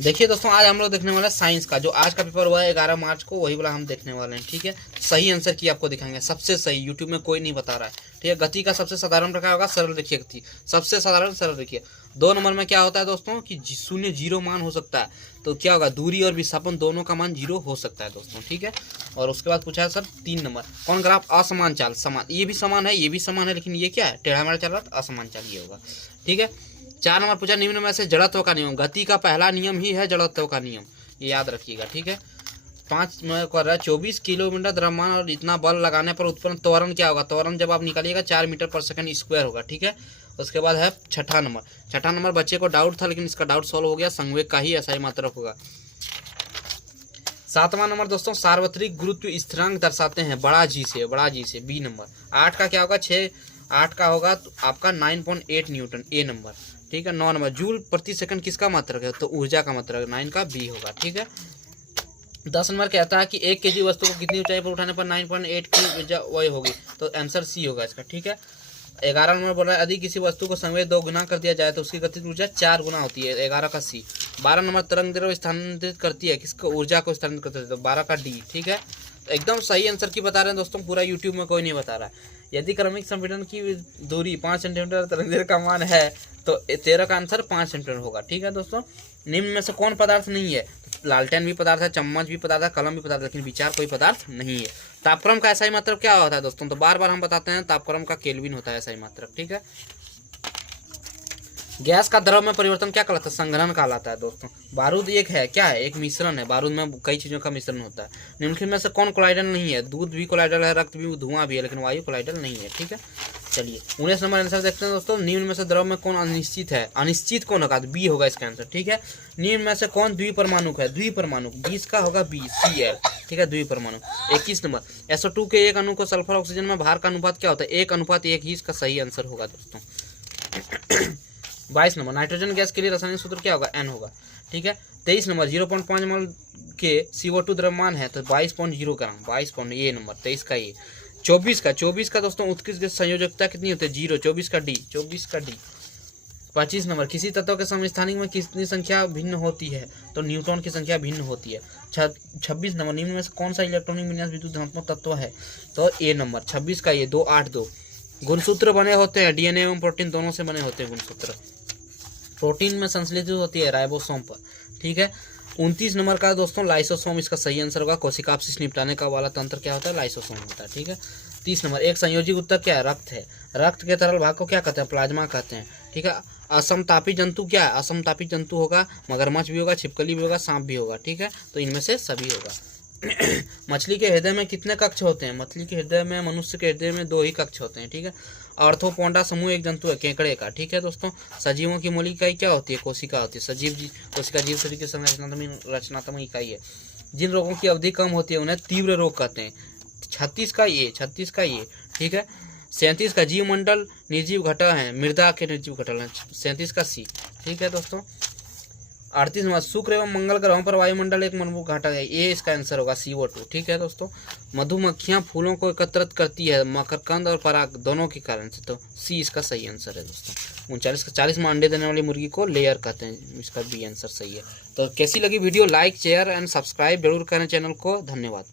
देखिए दोस्तों, आज हम लोग देखने वाले हैं साइंस का। जो आज का पेपर हुआ है 11 मार्च को, वही वाला हम देखने वाले हैं। ठीक है, सही आंसर की आपको दिखाएंगे, सबसे सही। यूट्यूब में कोई नहीं बता रहा है। ठीक है, गति का सबसे साधारण प्रकार होगा सरल रेखीय गति, सबसे साधारण सरल रेखीय। 2 नंबर में क्या होता है दोस्तों कि 0 0 मान हो सकता है, तो क्या होगा, दूरी और विस्थापन दोनों का मान 0 हो सकता है दोस्तों। ठीक है, और उसके बाद पूछा है सर 3 नंबर, कौन ग्राफ असमान चाल समान, ये भी समान है, ये भी समान है, लेकिन ये क्या है, टेढ़ा मेढ़ा चल रहा है, असमान चाल ये होगा। ठीक है, 4 नंबर पूछा निम्न में से जड़त्व का नियम, गति का पहला नियम ही है जड़त्व का नियम, ये याद रखिएगा। ठीक है, 5 नंबर कर रहा है 24 किलोमीटर द्रव्यमान और इतना बल लगाने पर उत्पन्न त्वरण क्या होगा, त्वरण जब आप निकालिएगा 4 मीटर पर सेकंड स्क्वायर होगा। ठीक है, उसके बाद है छठा नंबर बच्चे को डाउट था, लेकिन इसका डाउट सॉल्व हो गया, संवेग का ही ऐसा ही मात्रक होगा। 7वां नंबर दोस्तों, सार्वत्रिक गुरुत्व स्थिरांक दर्शाते हैं बड़ा जी से, बी नंबर। 8 का क्या होगा, 8 का होगा तो आपका 9.8 न्यूटन, ए नंबर। ठीक है, 9 नंबर, जूल प्रति सेकंड किसका मात्रक है, तो ऊर्जा का मात्रक, 9 का बी होगा। ठीक है, 10 नंबर कहता है कि 1 kg वस्तु को कितनी ऊंचाई पर उठाने पर 9.8 की ऊर्जा वही होगी, तो आंसर सी होगा इसका। ठीक है, 11 नंबर बोल रहा है यदि किसी वस्तु को संवेग 2 गुना कर दिया जाए तो उसकी गतिज ऊर्जा 4 गुना होती है, 11 का सी। 12 नंबर, तरंग दैर्ध्य स्थानांतरित करती है किसको, ऊर्जा को स्थानांतरित करती है, तो 12 का डी। ठीक है, तो एकदम सही आंसर की बता रहे हैं दोस्तों, पूरा यूट्यूब में कोई नहीं बता रहा है। यदि क्रमिक संपीड़न की दूरी 5 सेंटीमीटर, तरंग दैर्ध्य का मान है, तो 13 का आंसर 5 सेंटीमीटर होगा। ठीक है दोस्तों, निम्न में से कौन पदार्थ नहीं है, लालटेन भी पदार्थ है, चम्मच भी पदार्थ है, कलम भी पदार्थ है, लेकिन विचार कोई पदार्थ नहीं है। तापक्रम का ऐसा ही मात्रक क्या होता है दोस्तों, तो बार बार हम बताते हैं, तापक्रम का केल्विन होता है ऐसा ही मात्रक। ठीक है, गैस का द्रव में परिवर्तन क्या कहलाता है, संघनन कहलाता है दोस्तों। बारूद एक है, क्या है, एक मिश्रण है, बारूद में कई चीजों का मिश्रण होता है। निम्नलिखित में से कौन कोलाइडल नहीं है, दूध भी कोलाइडल है, रक्त भी, धुआं भी है, लेकिन वायु कोलाइडल नहीं है। ठीक है, चलिए 19 नंबर आंसर देखते हैं दोस्तों, निम्न में से द्रव में कौन अनिश्चित है, अनिश्चित कौन होगा, बी होगा इसका आंसर। ठीक है, निम्न में से कौन द्विपरमाणुक है, द्विपरमाणुक, 20 का होगा बी, Cl। ठीक है, द्विपरमाणु। 21 नंबर, SO2 के एक अणु को सल्फर ऑक्सीजन में भार का अनुपात क्या होता है, 1:1 ही इसका सही आंसर होगा दोस्तों। 22 नंबर, नाइट्रोजन गैस के लिए रासायनिक सूत्र क्या होगा, N होगा। ठीक है, 23 नंबर, 0.5 मोल के CO2 द्रव्यमान है, तो 22.0 ग्राम, 22. ए नंबर, 23 का ए। 24 का दोस्तों, उत्कृष्ट गैस संयोजकता कितनी होती है, 0, 24 का डी, 25 नंबर, किसी तत्व के समस्थानिक में कितनी संख्या भिन्न होती है, तो न्यूट्रॉन की संख्या भिन्न होती है। 26 नंबर, निम्न में से कौन सा इलेक्ट्रॉनिक विन्यास विद्युत धनात्मक तत्व है, तो ए नंबर, 26 का ये, 282। गुणसूत्र बने होते हैं, डीएनए एवं प्रोटीन दोनों से बने होते हैं गुणसूत्र, प्रोटीन में संश्लेषित होती है राइबोसोम पर। ठीक है, 29 नंबर का दोस्तों, लाइसोसोम इसका सही आंसर होगा। कोशिका अपशिष्ट निपटाने का वाला तंत्र क्या होता है, लाइसोसोम होता है। ठीक है, 30 नंबर, एक संयोजी ऊतक क्या है, रक्त है, रक्त के तरल भाग को क्या कहते हैं, प्लाज्मा कहते हैं। ठीक है, असमतापी जंतु क्या है, असमतापी जंतु होगा, मगरमच्छ भी होगा, छिपकली भी होगा, सांप भी होगा। ठीक है, तो इनमें से सभी होगा। मछली के हृदय में कितने कक्ष होते हैं, मछली के हृदय में, मनुष्य के हृदय में 2 ही कक्ष होते हैं। ठीक है, आर्थ्रोपोडा समूह एक जंतु है केकड़े का। ठीक है दोस्तों, सजीवों की मौलिक इकाई क्या होती है, कोशिका होती है। कोशिका जीव शरीर की रचनात्मक इकाई है। जिन रोगों की अवधि कम होती है उन्हें तीव्र रोग कहते हैं। 36 का ये। ठीक है, 37 का जीवमंडल निर्जीव घटक है, मृदा के निर्जीव घटक है, 37 का सी। ठीक है दोस्तों, 38 नंबर, शुक्र एवं मंगल ग्रहों पर वायुमंडल एक मजबूत घटक है, ये इसका आंसर होगा, CO2। ठीक है दोस्तों, मधुमक्खियां फूलों को एकत्रित करती है मकरकंद और पराग दोनों के कारण से, तो सी इसका सही आंसर है दोस्तों। 39 में अंडे देने वाली मुर्गी को लेयर कहते हैं, इसका बी आंसर सही है। तो कैसी लगी video, like share and subscribe जरूर करें चैनल को, धन्यवाद।